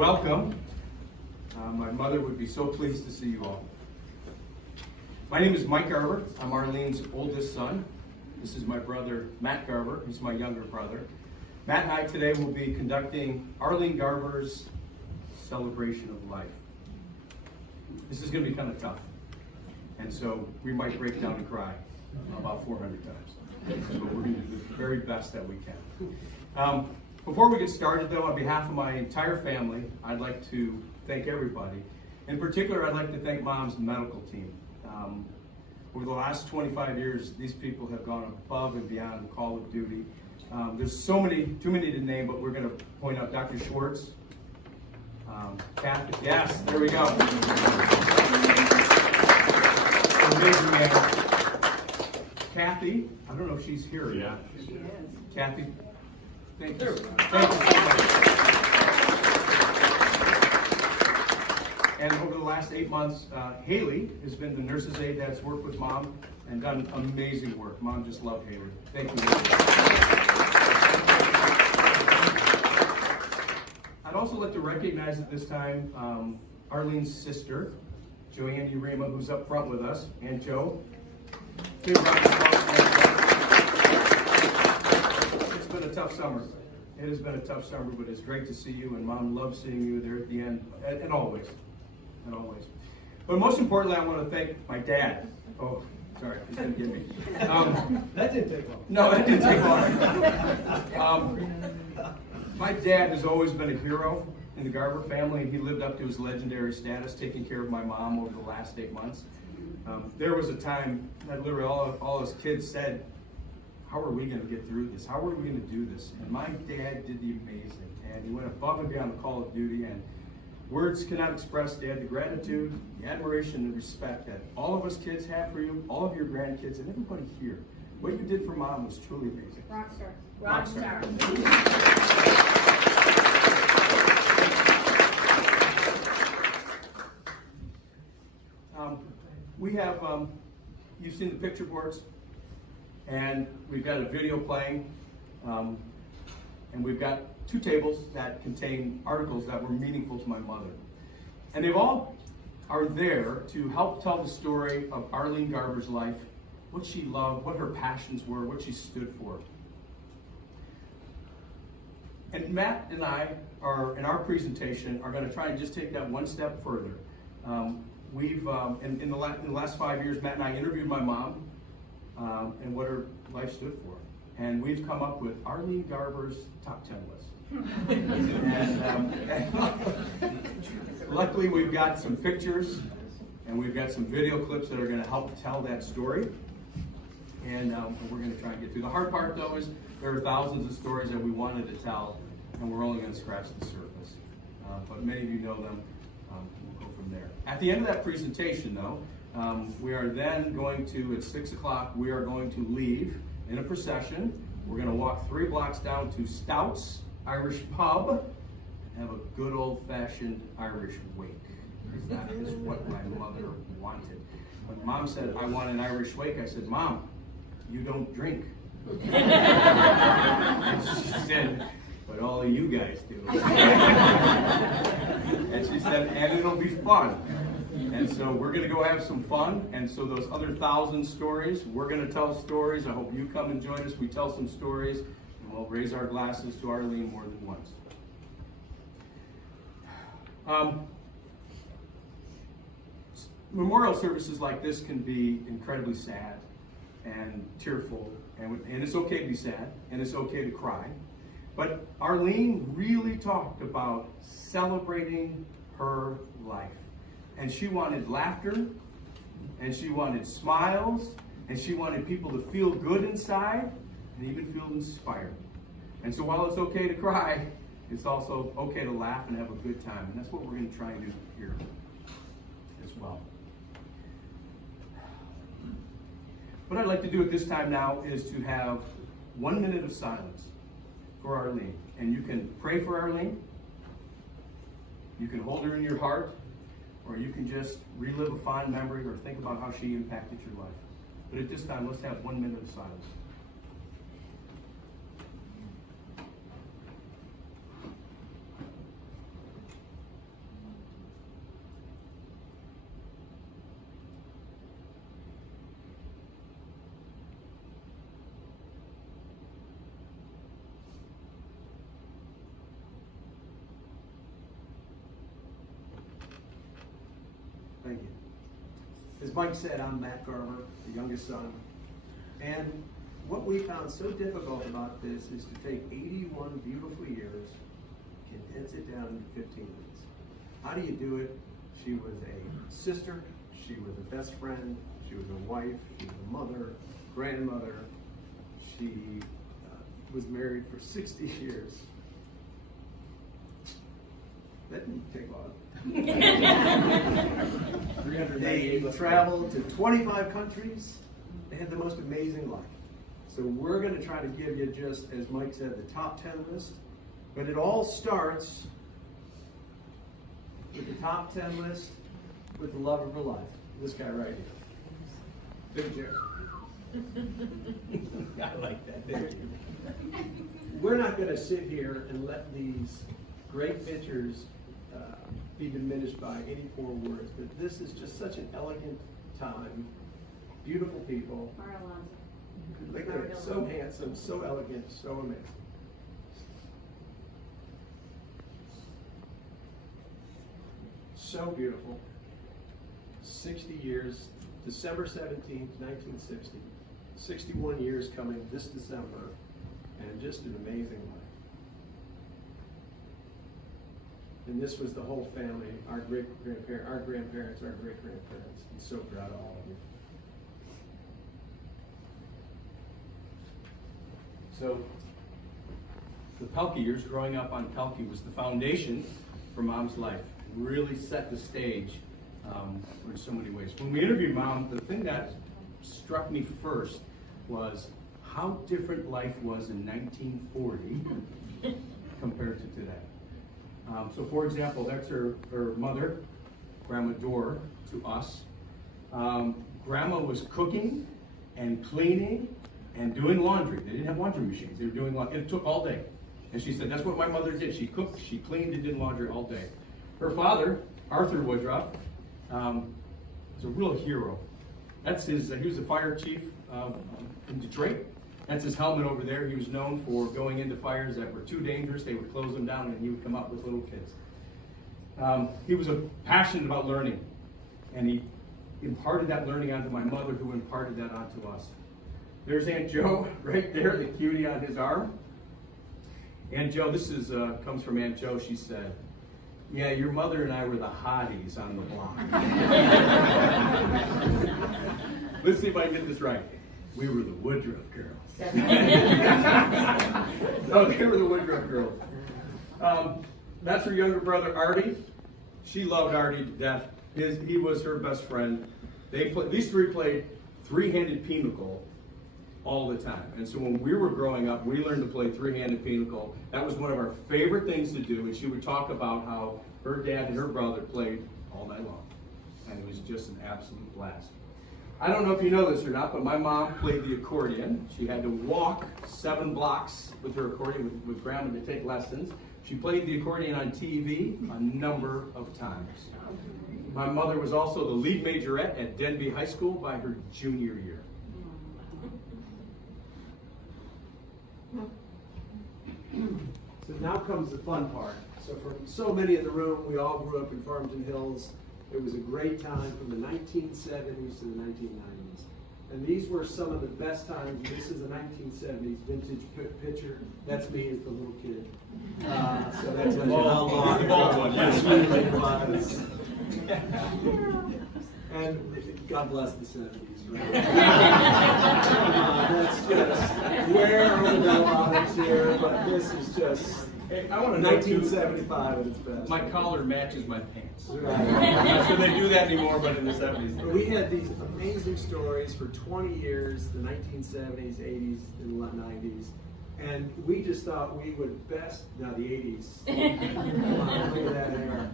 welcome. My mother would be so pleased to see you all. My name is Mike Garber. I'm Arlene's oldest son. This is my brother, Matt Garber. He's my younger brother. Matt and I today will be conducting Arlene Garber's celebration of life. This is going to be kind of tough. And so we might break down and cry about 400 times. So we're going to do the very best that we can. Before we get started, though, on behalf of my entire family, I'd like to thank everybody. In particular, I'd like to thank Mom's medical team. Over the last 25 years, these people have gone above and beyond the call of duty. There's too many to name, but we're going to point out Dr. Schwartz, Kathy, yes, there we go. Amazing man. Kathy, I don't know if she's here yet. She is. Kathy, thank you. Thank you so much. And over the last 8 months, Haley has been the nurse's aide that's worked with Mom and done amazing work. Mom just loved Haley. Thank you. I'd also like to recognize at this time Arlene's sister, Joanne Urema, who's up front with us, and Joe. It's been a tough summer. It has been a tough summer, but it's great to see you, and Mom loves seeing you there at the end, and always. And always. But most importantly, I want to thank my dad. Oh, sorry, he's going to get me. That didn't take long. No, that didn't take long. My dad has always been a hero in the Garber family, and he lived up to his legendary status, taking care of my mom over the last 8 months. There was a time that literally all us kids said, how are we going to get through this? How are we going to do this? And my dad did the amazing, and he went above and beyond the call of duty, and words cannot express, Dad, the gratitude, the admiration, and respect that all of us kids have for you, all of your grandkids, and everybody here. What you did for Mom was truly amazing. Rockstar. Rockstar. We have, you've seen the picture boards, and we've got a video playing, and we've got 2 tables that contain articles that were meaningful to my mother. And they all are there to help tell the story of Arlene Garber's life, what she loved, what her passions were, what she stood for. And Matt and I are, in our presentation, are going to try and just take that one step further. We've, in the last 5 years, Matt and I interviewed my mom and what her life stood for. And we've come up with Arlene Garber's top 10 list. and luckily, we've got some pictures and we've got some video clips that are going to help tell that story. And we're going to try and get through. The hard part, though, is there are thousands of stories that we wanted to tell, and we're only going to scratch the surface. But many of you know them. We'll go from there. At the end of that presentation, though, we are then going to, at 6 o'clock, we are going to leave in a procession. We're going to walk 3 blocks down to Stout's Irish Pub and have a good old-fashioned Irish wake. That is what my mother wanted. When Mom said, I want an Irish wake, I said, Mom, you don't drink. And she said, but all of you guys do. And she said, and it'll be fun. And so we're going to go have some fun. And so those other 1,000 stories, we're going to tell stories. I hope you come and join us. We tell some stories, and we'll raise our glasses to Arlene more than once. Memorial services like this can be incredibly sad and tearful, and it's okay to be sad, and it's okay to cry. But Arlene really talked about celebrating her life. And she wanted laughter, and she wanted smiles, and she wanted people to feel good inside, and even feel inspired. And so while it's okay to cry, it's also okay to laugh and have a good time. And that's what we're going to try and do here as well. What I'd like to do at this time now is to have 1 minute of silence for Arlene. And you can pray for Arlene, you can hold her in your heart, or you can just relive a fond memory or think about how she impacted your life. But at this time, let's have 1 minute of silence. As Mike said, I'm Matt Garver, the youngest son. And what we found so difficult about this is to take 81 beautiful years, condense it down into 15 minutes. How do you do it? She was a sister, she was a best friend, she was a wife, she was a mother, grandmother. She was married for 60 years. That didn't take long. They traveled to 25 countries. They had the most amazing life. So we're going to try to give you, just as Mike said, the top 10 list. But it all starts with the top 10 list with the love of her life. This guy right here. Big chair. I like that. Thank you. We're not going to sit here and let these great pictures be diminished by any poor words, but this is just such an elegant time. Beautiful people. Look at it, so handsome, so elegant, so amazing. So beautiful. 60 years, December 17th, 1960. 61 years coming this December, and just an amazing life. And this was the whole family, our great-grandparents, our grandparents, our great-grandparents. I'm so proud of all of you. So, the Pelkey years, growing up on Pelkey, was the foundation for Mom's life. Really set the stage in so many ways. When we interviewed Mom, the thing that struck me first was how different life was in 1940 compared to today. So for example, that's her mother, Grandma Dore, to us. Grandma was cooking and cleaning and doing laundry. They didn't have laundry machines. They were doing laundry. It took all day. And she said that's what my mother did. She cooked, she cleaned, and did laundry all day. Her father, Arthur Woodruff, was a real hero. That's his. He was a fire chief in Detroit. That's his helmet over there. He was known for going into fires that were too dangerous. They would close them down, and he would come up with little kids. He was passionate about learning, and he imparted that learning onto my mother, who imparted that onto us. There's Aunt Joe right there, the cutie on his arm. Aunt Joe, this is comes from Aunt Joe. She said, "Yeah, your mother and I were the hotties on the block." Let's see if I can get this right. We were the Woodruff girls. Oh, they were the Woodruff girls. That's her younger brother, Artie. She loved Artie to death. He was her best friend. These three played three-handed pinochle all the time. And so when we were growing up, we learned to play three-handed pinochle. That was one of our favorite things to do. And she would talk about how her dad and her brother played all night long. And it was just an absolute blast. I don't know if you know this or not, but my mom played the accordion. She had to walk 7 blocks with her accordion with Grandma to take lessons. She played the accordion on TV a number of times. My mother was also the lead majorette at Denby High School by her junior year. So now comes the fun part. So for so many in the room, we all grew up in Farmington Hills. It was a great time from the 1970s to the 1990s. And these were some of the best times. This is a 1970s vintage picture. That's me as the little kid. So that tells you how long this really was. And God bless the 70s, right? That's just, where are the bell bottoms here? But this is just, hey, I want to 1975 at its best. My collar matches my pants. Right. Not sure they do that anymore, but in the 70s. But we had these amazing stories for 20 years, the 1970s, 80s, and 90s. And we just thought we would best, now the 80s, look at that hair.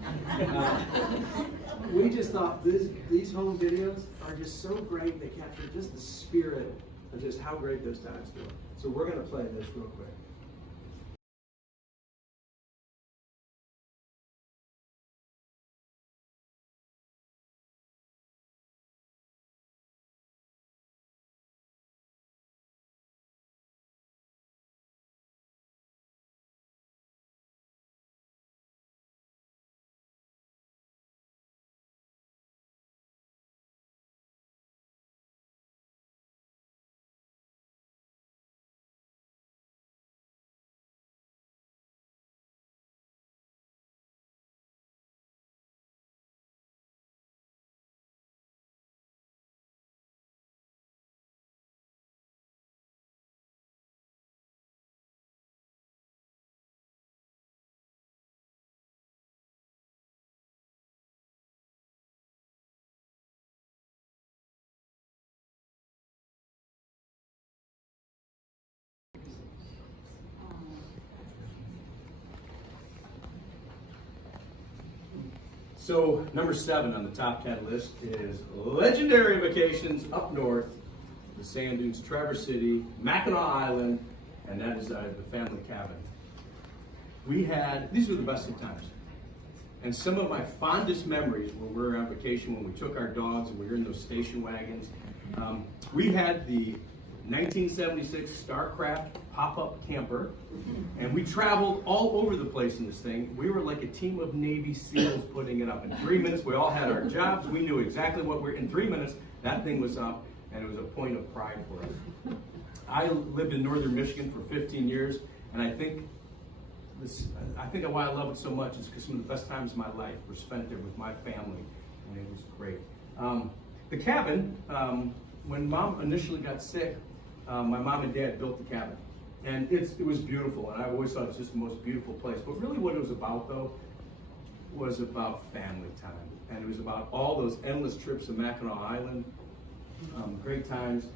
We just thought these home videos are just so great, they capture just the spirit of just how great those times were. So we're going to play this real quick. So number 7 on the top 10 list is legendary vacations up north, the sand dunes, Traverse City, Mackinac Island, and that is the family cabin. These were the best of times. And some of my fondest memories when we were on vacation, when we took our dogs and we were in those station wagons, we had the 1976 Starcraft pop-up camper, and we traveled all over the place in this thing. We were like a team of Navy SEALs putting it up. In 3 minutes, we all had our jobs. We knew exactly what in 3 minutes, that thing was up, and it was a point of pride for us. I lived in northern Michigan for 15 years, and I think why I love it so much is because some of the best times of my life were spent there with my family, and it was great. The cabin, when Mom initially got sick, my mom and dad built the cabin, and it was beautiful, and I always thought it was just the most beautiful place. But really what it was about, though, was about family time, and it was about all those endless trips to Mackinac Island, great times.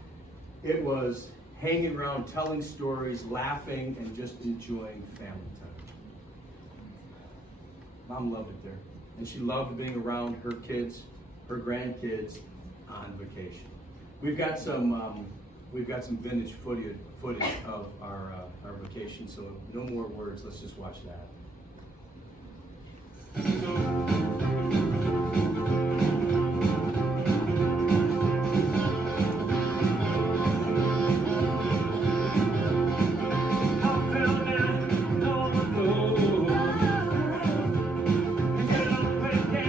It was hanging around, telling stories, laughing, and just enjoying family time. Mom loved it there, and she loved being around her kids, her grandkids on vacation. We've got some vintage footage of our vacation, so no more words. Let's just watch that.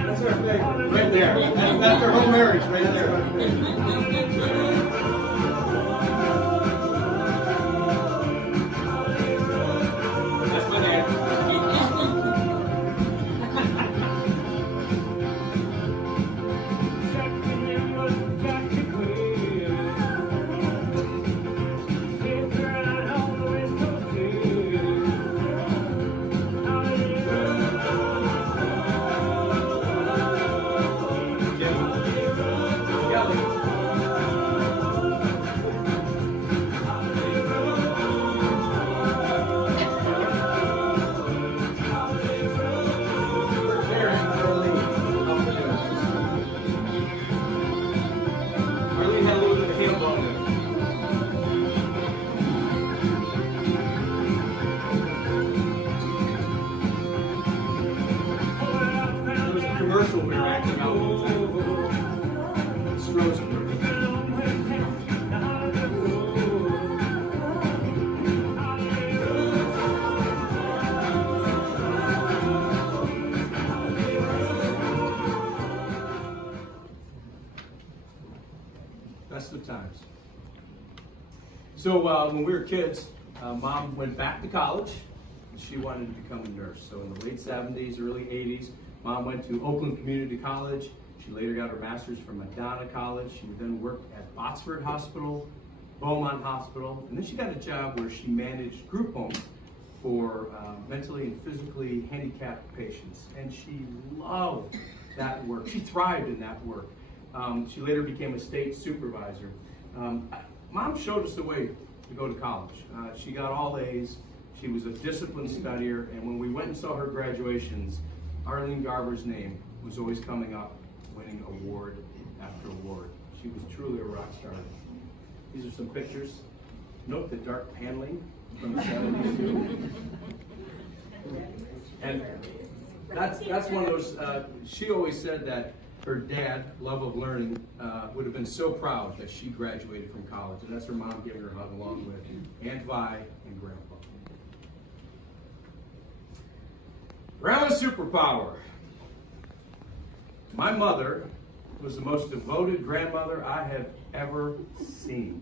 That's our favorite, right there. That's our whole marriage, right there. Arlene had a little bit of a ham bone there. There was a commercial we were acting out one time. Stroh's commercial. Best of times. So when we were kids, Mom went back to college. She wanted to become a nurse. So in the late 70s, early 80s, Mom went to Oakland Community College. She later got her master's from Madonna College. She then worked at Botsford Hospital, Beaumont Hospital, and then she got a job where she managed group homes for mentally and physically handicapped patients. And she loved that work. She thrived in that work. She later became a state supervisor. Mom showed us the way to go to college. She got all A's. She was a disciplined studier, and when we went and saw her graduations, Arlene Garber's name was always coming up, winning award after award. She was truly a rock star. These are some pictures. Note the dark paneling from the 70s too. And that's one of those, she always said that her dad, love of learning, would have been so proud that she graduated from college. And that's her mom giving her a hug along with Aunt Vi and Grandpa. Grandma's superpower. My mother was the most devoted grandmother I have ever seen.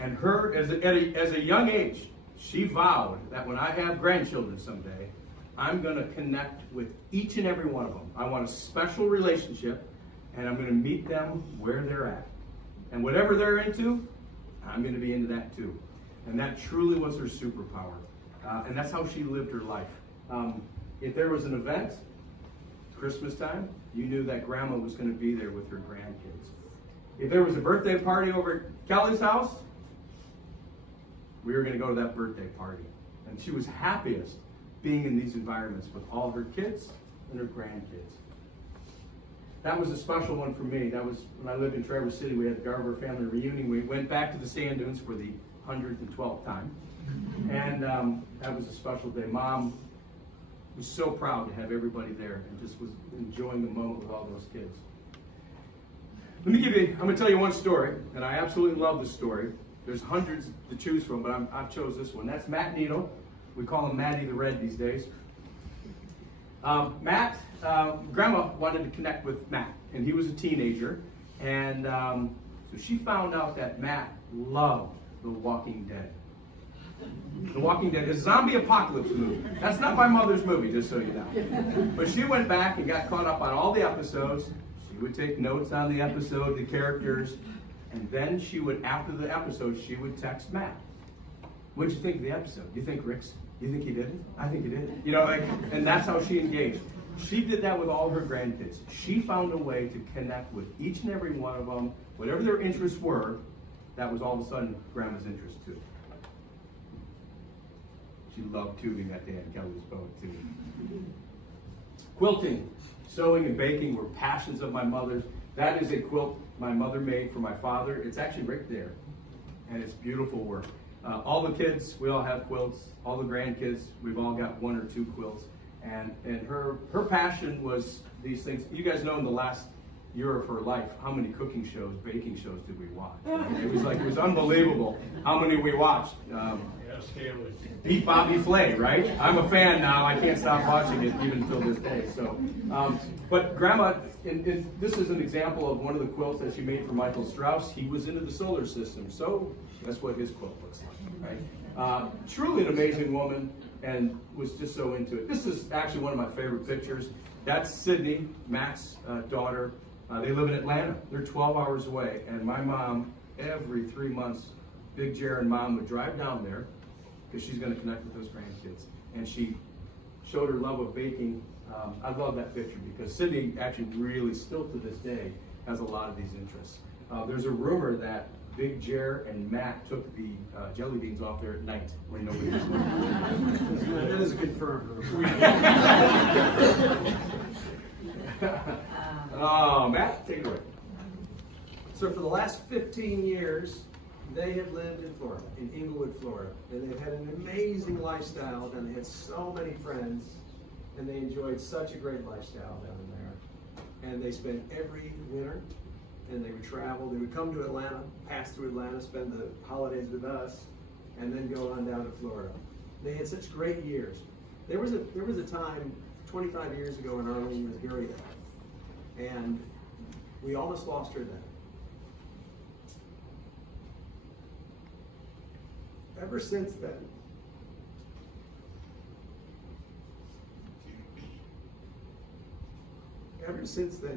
And her, as a young age, she vowed that when I have grandchildren someday, I'm going to connect with each and every one of them. I want a special relationship, and I'm going to meet them where they're at. And whatever they're into, I'm going to be into that too. And that truly was her superpower. And that's how she lived her life. If there was an event, Christmas time, you knew that grandma was going to be there with her grandkids. If there was a birthday party over at Kelly's house, we were going to go to that birthday party. And she was happiest being in these environments with all her kids and her grandkids. that was a special one for me. That was when I lived in Traverse City. We had the Garver family reunion. We went back to the sand dunes for the 112th time. And that was a special day. Mom was so proud to have everybody there and just was enjoying the moment with all those kids. I'm going to tell you one story, and I absolutely love this story. There's hundreds to choose from, but I've chose this one. That's Matt Needle. We call him Matty the Red these days. Grandma wanted to connect with Matt, and he was a teenager, and so she found out that Matt loved The Walking Dead. The Walking Dead is a zombie apocalypse movie. That's not my mother's movie, just so you know. But she went back and got caught up on all the episodes. She would take notes on the episode, the characters, and then she would, after the episode, she would text Matt. What'd you think of the episode? Do you think Rick's? Do you think he did it? I think he did it. You know, and that's how she engaged. She did that with all her grandkids. She found a way to connect with each and every one of them, whatever their interests were. That was all of a sudden Grandma's interest too. She loved tubing at Dan Kelly's boat too. Quilting, sewing, and baking were passions of my mother's. That is a quilt my mother made for my father. It's actually right there, and it's beautiful work. All the kids, we all have quilts. All the grandkids, we've all got one or two quilts. And her passion was these things. You guys know in the last year of her life, how many cooking shows, baking shows did we watch? It was unbelievable how many we watched. Beat Bobby Flay, right? I'm a fan now. I can't stop watching it even until this day. So, but Grandma, and this is an example of one of the quilts that she made for Michael Strauss. He was into the solar system, so that's what his quilt looks like, right? Truly an amazing woman, and was just so into it. This is actually one of my favorite pictures. That's Sydney, Matt's daughter. They live in Atlanta. They're 12 hours away, and my mom, every 3 months, Big Jer and Mom would drive down there because she's going to connect with those grandkids. And she showed her love of baking. I love that picture because Sydney actually really, still to this day, has a lot of these interests. There's a rumor that Big Jer and Matt took the jelly beans off there at night when nobody was looking. That is confirmed. Oh, Matt, take it away. So for the last 15 years, they have lived in Florida, in Inglewood, Florida. And they've had an amazing lifestyle, and they had so many friends, and they enjoyed such a great lifestyle down there. And they spent every winter, and they would travel. They would come to Atlanta, pass through Atlanta, spend the holidays with us, and then go on down to Florida. They had such great years. There was a time 25 years ago when Arlene was very ill, and we almost lost her then. Ever since then,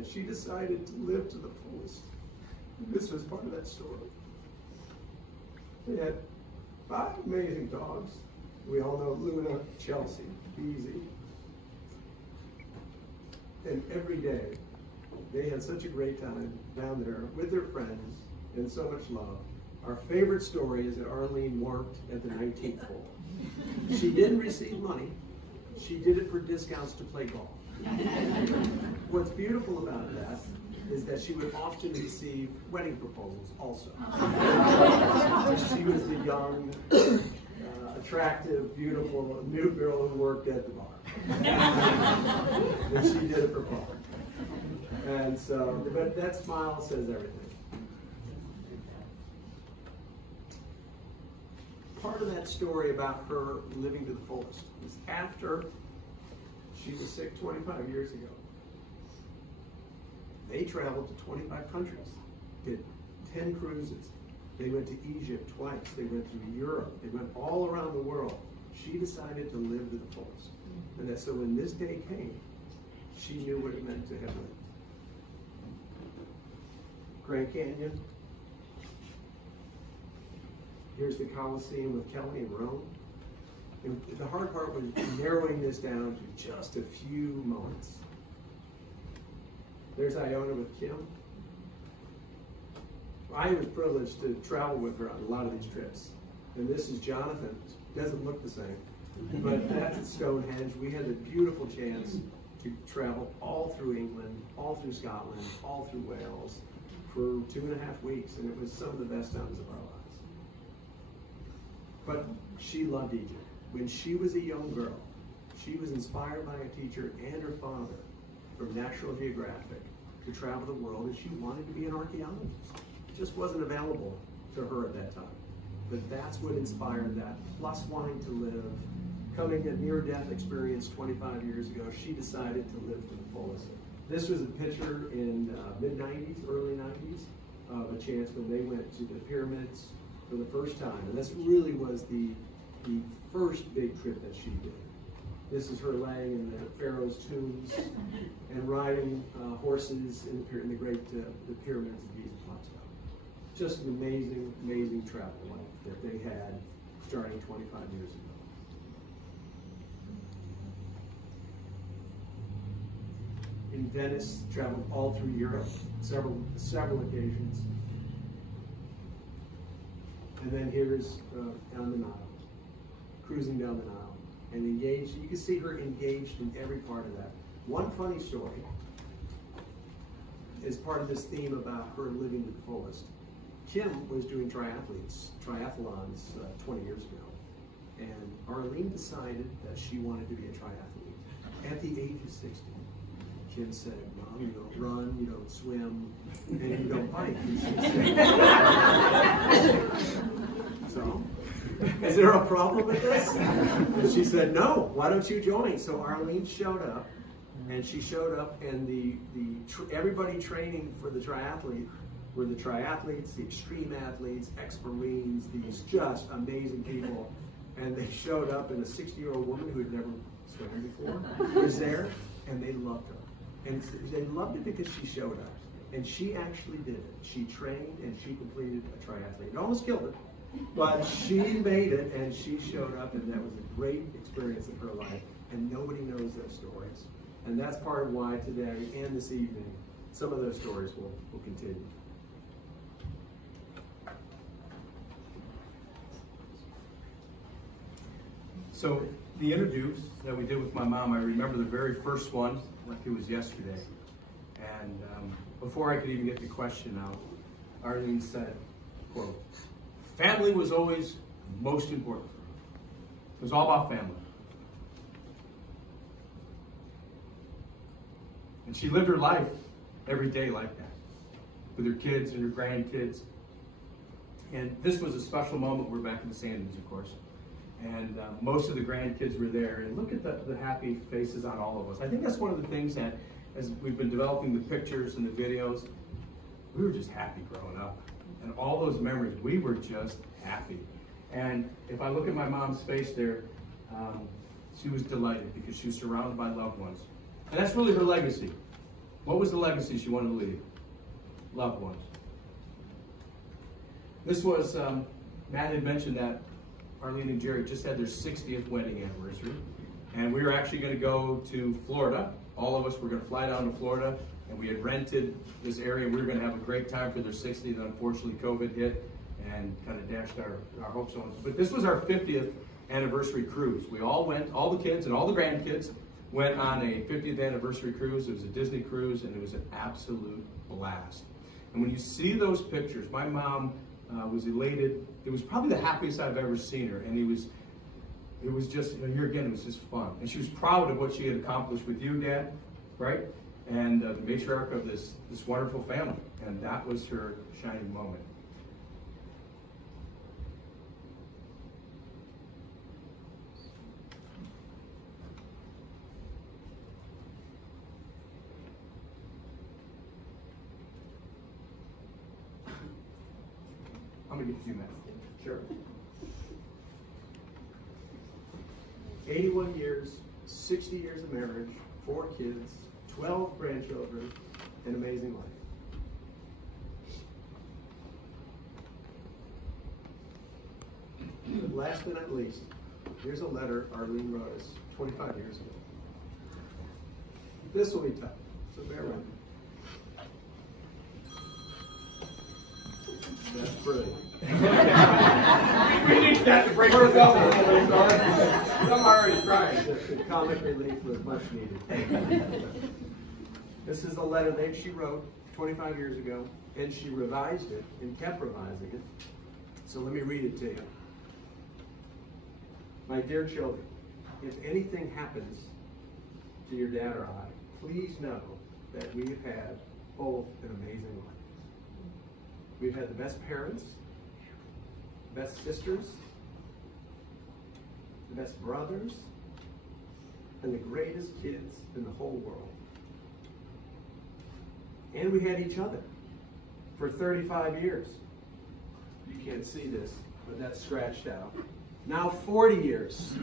she decided to live to the fullest. This was part of that story. They had 5 amazing dogs. We all know Luna, Chelsea, Beezy. And every day, they had such a great time down there with their friends and so much love. Our favorite story is that Arlene worked at the 19th hole. She didn't receive money. She did it for discounts to play golf. What's beautiful about that is that she would often receive wedding proposals also. She was the young, attractive, beautiful new girl who worked at the bar. And she did it for fun. And so, but that smile says everything. Part of that story about her living to the fullest is after she was sick 25 years ago. They traveled to 25 countries, did 10 cruises. They went to Egypt twice. They went to Europe. They went all around the world. She decided to live to the fullest. And that so when this day came, she knew what it meant to have lived. Grand Canyon. Here's the Colosseum with Kelly in Rome. And the hard part was narrowing this down to just a few moments. There's Iona with Kim. I was privileged to travel with her on a lot of these trips. And this is Jonathan. Doesn't look the same, but that's at Stonehenge. We had a beautiful chance to travel all through England, all through Scotland, all through Wales for 2.5 weeks, and it was some of the best times of our lives. But she loved Egypt. When she was a young girl, she was inspired by a teacher and her father from National Geographic to travel the world, and she wanted to be an archaeologist. It just wasn't available to her at that time. But that's what inspired that, plus wanting to live. Coming a near-death experience 25 years ago, she decided to live to the fullest. This was a picture in mid-90s, early 90s, of a chance when they went to the pyramids for the first time. And this really was the first big trip that she did. This is her laying in the pharaoh's tombs and riding horses in the great the pyramids of Giza Plateau. Just an amazing, amazing travel life that they had starting 25 years ago. In Venice, traveled all through Europe, several occasions. And then here's down the Nile, cruising down the Nile. And engaged, you can see her engaged in every part of that. One funny story is part of this theme about her living to the fullest. Kim was doing triathlons 20 years ago. And Arlene decided that she wanted to be a triathlete at the age of 60. Kim said, Mom, you don't run, you don't swim, and you don't bike. And she said, so, is there a problem with this? And she said, no, why don't you join? So Arlene showed up, and she showed up, and everybody training for the triathlete were the triathletes, the extreme athletes, ex-Marines, these just amazing people. And they showed up, and a 60-year-old woman who had never swam before was there, and they loved her. And they loved it because she showed up. And she actually did it. She trained, and she completed a triathlete. It almost killed her. But she made it, and she showed up, and that was a great experience in her life, and nobody knows those stories. And that's part of why today and this evening, some of those stories will continue. So the interviews that we did with my mom, I remember the very first one, like it was yesterday. And before I could even get the question out, Arlene said, quote, family was always most important. It was all about family. And she lived her life every day like that, with her kids and her grandkids. And this was a special moment. We're back in the Sandins, of course. And most of the grandkids were there. And look at the happy faces on all of us. I think that's one of the things that, as we've been developing the pictures and the videos, we were just happy growing up. And all those memories, we were just happy. And if I look at my mom's face there, she was delighted because she was surrounded by loved ones. And that's really her legacy. What was the legacy she wanted to leave? Loved ones. This was, Matt had mentioned that Arlene and Jerry just had their 60th wedding anniversary. And we were actually going to go to Florida. All of us were going to fly down to Florida. And we had rented this area. We were going to have a great time for their 60th. Unfortunately, COVID hit and kind of dashed our hopes on us. But this was our 50th anniversary cruise. We all went, all the kids and all the grandkids went on a 50th anniversary cruise. It was a Disney cruise, and it was an absolute blast. And when you see those pictures, my mom was elated. It was probably the happiest I've ever seen her. And it was just, here again, it was just fun. And she was proud of what she had accomplished with you, Dad, right? And the matriarch of this wonderful family. And that was her shining moment. I'm going to get to you, Matt. Sure. 81 years, 60 years of marriage, 4 kids, 12 grandchildren, an amazing life. But last but not least, here's a letter Arlene wrote us 25 years ago. This will be tough, so bear with me. That's brilliant. We need that to break this up. I'm already crying. The comic relief was much needed. This is a letter that she wrote 25 years ago, and she revised it and kept revising it. So let me read it to you. My dear children, if anything happens to your dad or I, please know that we have had both an amazing life. We've had the best parents, the best sisters, the best brothers, and the greatest kids in the whole world. And we had each other for 35 years. You can't see this, but that's scratched out. Now 40 years.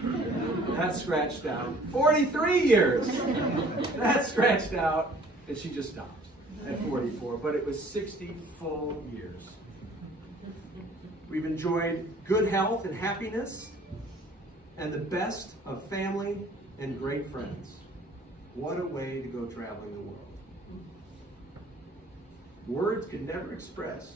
That's scratched out. 43 years. That's scratched out. And she just stopped at 44. But it was 60 full years. We've enjoyed good health and happiness and the best of family and great friends. What a way to go traveling the world. Words can never express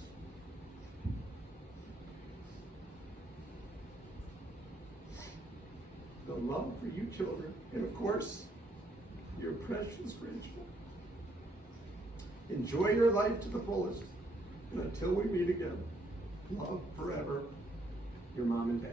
the love for you children, and of course, your precious grandchildren. Enjoy your life to the fullest, and until we meet again, love forever, your mom and dad.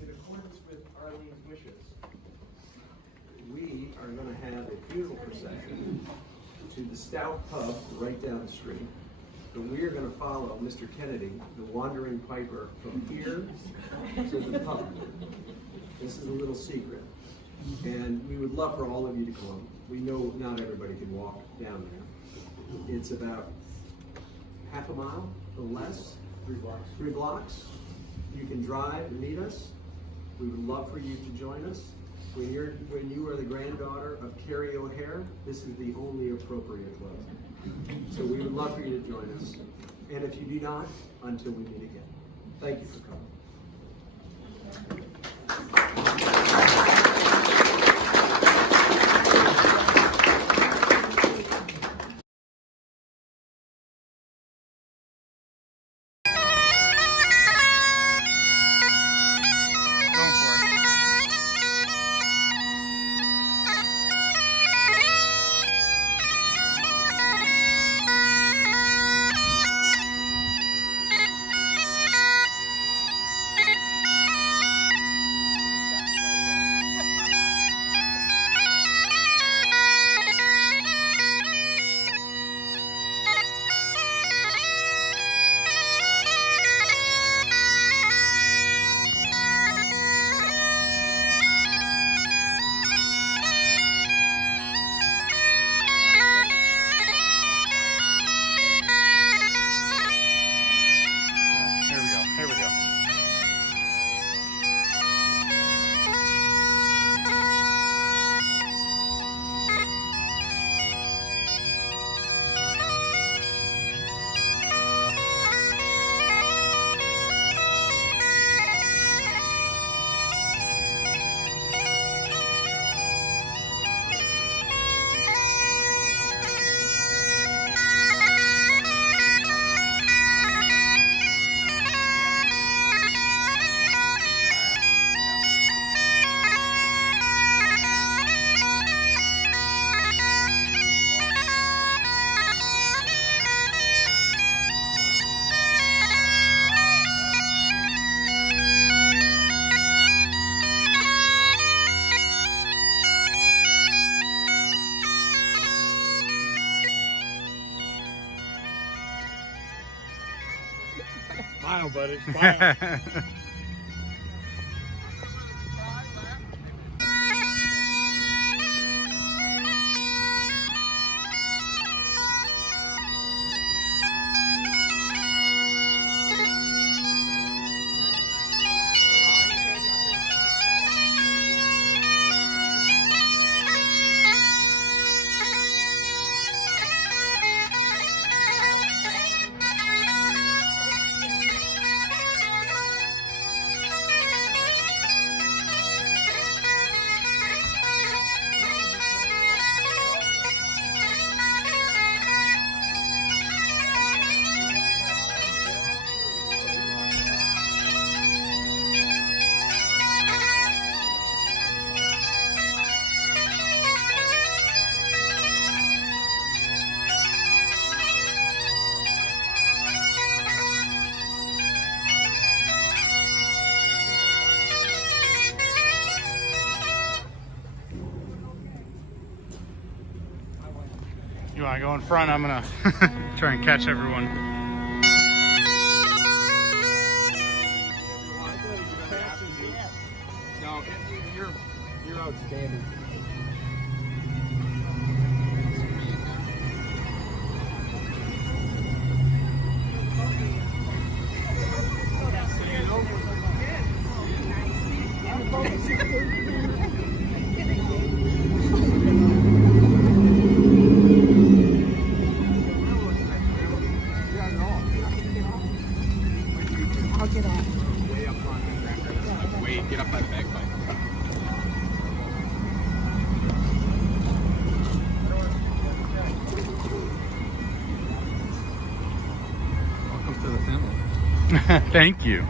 In accordance with Arlene's wishes, we are going to have a funeral procession to the Stout Pub right down the street. So we are going to follow Mr. Kennedy, the wandering piper, from here to the pub. This is a little secret. And we would love for all of you to come. We know not everybody can walk down there. It's about half a mile or less. 3 blocks. 3 blocks. You can drive and meet us. We would love for you to join us. When you are the granddaughter of Carrie O'Hare, this is the only appropriate way. So we would love for you to join us. And if you do not, until we meet again. Thank you for coming. Smile, buddy. Smile. You want to go in front? I'm going to try and catch everyone. No, you're outstanding. I'll get off. Way up front. Wait, get up by the bagpipe. Welcome to the family. Thank you.